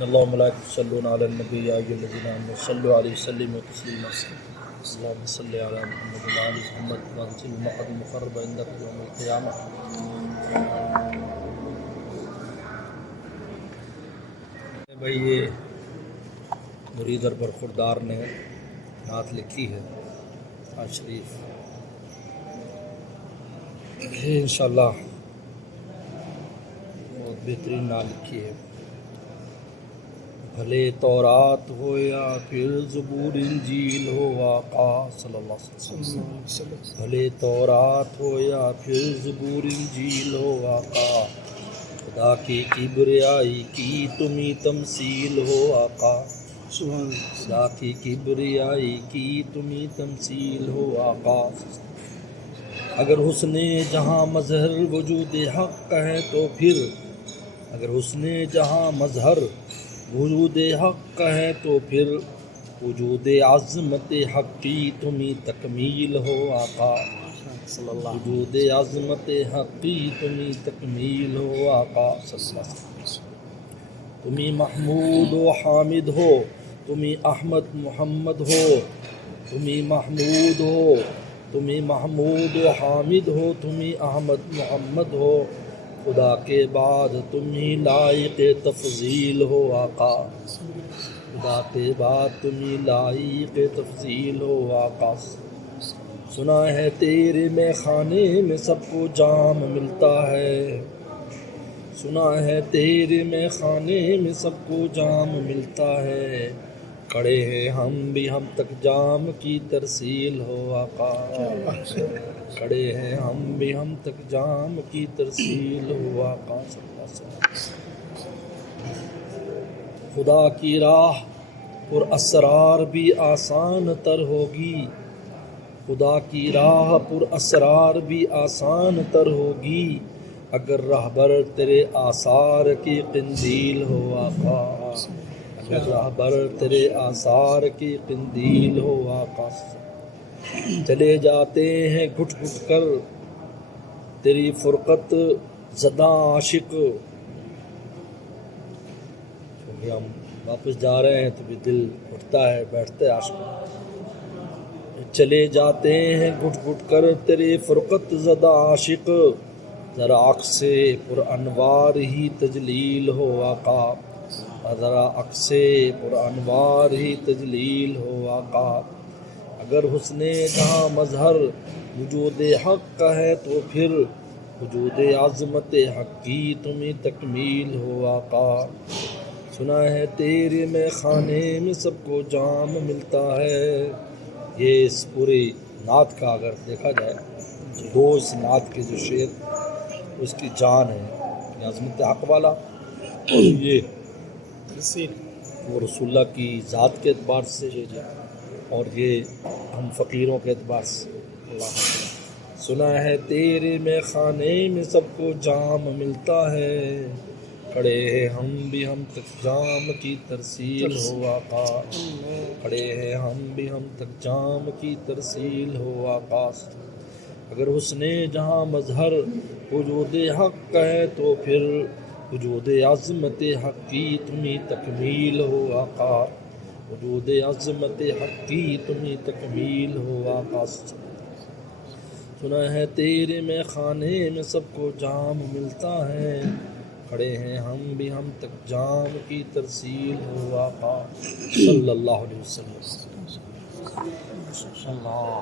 ان اللہ وملائکته یصلون علی النبی یا ایھا الذین آمنوا صلوا علیہ وسلموا تسلیما اللهم صل علی محمد وعلی آل محمد وانزل المقعد المقرب عندك یوم القیامہ۔ بھائی یہ مرید اور برخوردار نے نعت لکھی ہے آج شریف، یہ انشاءاللہ بہت بہترین نعت لکھی ہے۔ بھلے تورات ہو یا پھر زبور انجیل ہو آقا صلی اللہ علیہ وسلم، بھلے تورات ہو یا پھر زبور انجیل ہو آقا، خدا کی کبریائی کی تمہیں تمثیل ہو آقا، خدا کی کبریائی کی تمہیں تمثیل ہو آقا۔ اگر حسن جہاں مظہر وجود حق کا ہے تو پھر، اگر حسن جہاں مظہر وجود حق کا ہے تو پھر، وجود عظمت حق کی تمہیں تکمیل ہو آقا، وجود عظمت حق کی تمہیں تکمیل ہو آقا صلی اللہ علیہ وسلم۔ تمہیں محمود و حامد ہو، تمہیں احمد محمد ہو، تمہیں محمود ہو، تمہیں محمود و حامد ہو، تمہیں احمد محمد ہو، خدا کے بعد تمہیں لائق تفضیل ہو آقا، خدا کے بعد تمہیں لائق تفضیل ہو آقا۔ سنا ہے تیرے میں خانے میں سب کو جام ملتا ہے، سنا ہے تیرے میں خانے میں سب کو جام ملتا ہے، کھڑے ہیں ہم بھی ہم تک جام کی ترسیل ہو آقا، کھڑے ہیں ہم بھی ہم تک جام کی ترسیل ہو آقا صلی اللہ علیہ وسلم۔ خدا کی راہ پر اسرار بھی آسان تر ہوگی، خدا کی راہ پر اسرار بھی آسان تر ہوگی، اگر رہبر تیرے آثار کی قندیل ہو آقا، اگر رہبر تیرے آثار کی قندیل ہو آقا۔ چلے جاتے ہیں گھٹ گھٹ کر تیری فرقت زدہ عاشق، کیونکہ ہم واپس جا رہے ہیں تو بھی دل اٹھتا ہے، بیٹھتا ہے عاشق۔ چلے جاتے ہیں گھٹ گھٹ کر تیری فرقت زدہ عاشق، ذرا عکس پر انوار ہی تجلیل ہو آقا، ذرا عکس پر انوار ہی تجلیل ہو آقا۔ اگر حسن جہاں مظہر وجود حق کا ہے تو پھر، وجود عظمت حق کی تمہیں تکمیل ہو آقا۔ سنا ہے تیرے میں خانے میں سب کو جام ملتا ہے، یہ اس پوری نعت کا اگر دیکھا جائے دو اس نعت کے جو شعر اس کی جان ہے، یہ عظمت حق والا یہ وہ رسول اللہ کی ذات کے اعتبار سے، اور یہ ہم فقیروں کے اعتبار سے۔ سنا ہے تیرے میں خانے میں سب کو جام ملتا ہے، کھڑے ہیں ہم بھی ہم تک جام کی ترسیل ہو آقا، کھڑے ہیں ہم بھی ہم تک جام کی ترسیل ہو آقا۔ اگر حسن جہاں مظہر وجود حق کا ہے تو پھر، وجود عظمت حق کی تمہیں تکمیل ہو آقا، وجود عظمت حق کی تمہیں تکمیل ہو آقا۔ سنا ہے تیرے میں خانے میں سب کو جام ملتا ہے، کھڑے ہیں ہم بھی ہم تک جام کی ترسیل ہو آقا صلی اللہ علیہ وسلم۔ اللہ